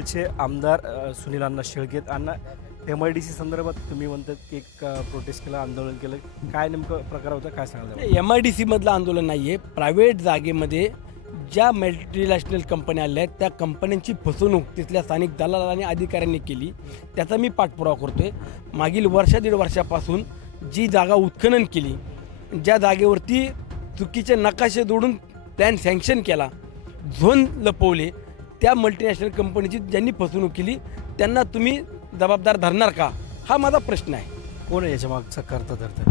चे आमदार Sunil Anna शेळकेत Anna M I D C संदर्भात तुम्ही म्हणतात की एक प्रोटेस्ट केलं आंदोलन केलं. काय नेमकं प्रकार होता? काय सांगाल एम आय डी सीमधलं आंदोलन नाही आहे प्रायव्हेट जागेमध्ये ज्या मल्टीनॅशनल कंपन्या आल्या आहेत त्या कंपन्यांची फसवणूक तिथल्या स्थानिक दलाल आणि अधिकाऱ्यांनी केली. त्याचा मी पाठपुरावा करतोय. मागील वर्षा दीड वर्षापासून जी जागा उत्खनन केली ज्या जागेवरती चुकीचे नकाशे जोडून प्लॅन सँक्शन केला झोन लपवले त्या मल्टीनॅशनल कंपनीची ज्यांनी फसवणूक केली त्यांना तुम्ही जबाबदार धरणार का? हा माझा प्रश्न आहे. कोण आहे याच्या मागचा करता धरता?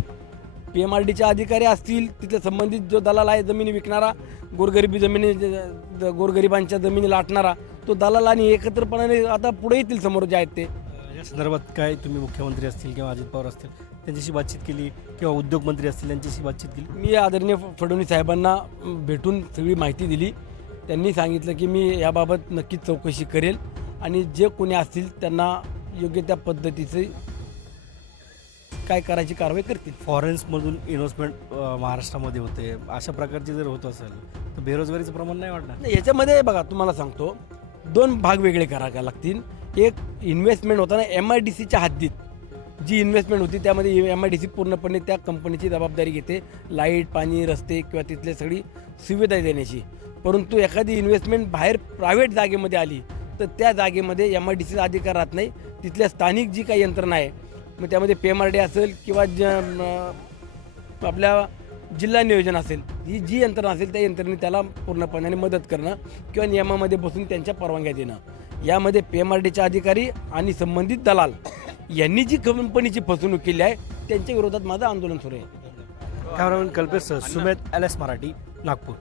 पी एम आर डीचे अधिकारी असतील तिथे संबंधित जो दलाल आहे जमिनी विकणारा गोरगरिबी जमिनी ज- गोरगरिबांच्या जमिनी लाटणारा तो दलाल आणि एकत्रपणाने आता पुढे येतील समोर जे आहेत ते. या संदर्भात काय तुम्ही मुख्यमंत्री असतील किंवा अजित पवार असतील त्यांच्याशी बातचीत केली किंवा उद्योगमंत्री असतील त्यांच्याशी बातचीत केली? मी आदरणीय फडणवीस साहेबांना भेटून सगळी माहिती दिली. त्यांनी सांगितलं की मी याबाबत नक्कीच चौकशी करेल आणि जे कोणी असतील त्यांना योग्य त्या पद्धतीचे काय करायची कारवाई करतील. फॉरेन्समधून इन्व्हेस्टमेंट महाराष्ट्रामध्ये होते. अशा प्रकारचे जर होत असेल तर बेरोजगारीचं प्रमाण नाही वाढणार. नाही, याच्यामध्ये बघा तुम्हाला सांगतो दोन भाग वेगळे करावे लागतील. एक इन्व्हेस्टमेंट होताना एम आय डी सीच्या हद्दीत जी इन्व्हेस्टमेंट होती त्यामध्ये एम आय डी सी पूर्णपणे त्या कंपनीची जबाबदारी घेते. लाइट पाणी रस्ते किंवा तिथले सगळी सुविधा देण्याची. परंतु एखादी इन्व्हेस्टमेंट बाहेर प्रायव्हेट जागेमध्ये आली तर त्या जागेमध्ये एम आय डी सीचा अधिकार राहत नाही. तिथल्या स्थानिक जी काही यंत्रणा आहे मग त्यामध्ये पी एम आर डी असेल किंवा ज आपल्या जिल्हा नियोजन असेल ही जी यंत्रणा असेल त्या यंत्रणेने त्याला पूर्णपणाने मदत करणं किंवा नियमामध्ये बसून त्यांच्या परवानग्या देणं. यामध्ये पी एम आर डीचे अधिकारी आणि संबंधित दलाल यांनी जी कंपनीची फसवणूक केली आहे त्यांच्या विरोधात माझं आंदोलन सुरू आहे. Cameraman Kalpesh sir Sumedh L S Marathi Nagpur.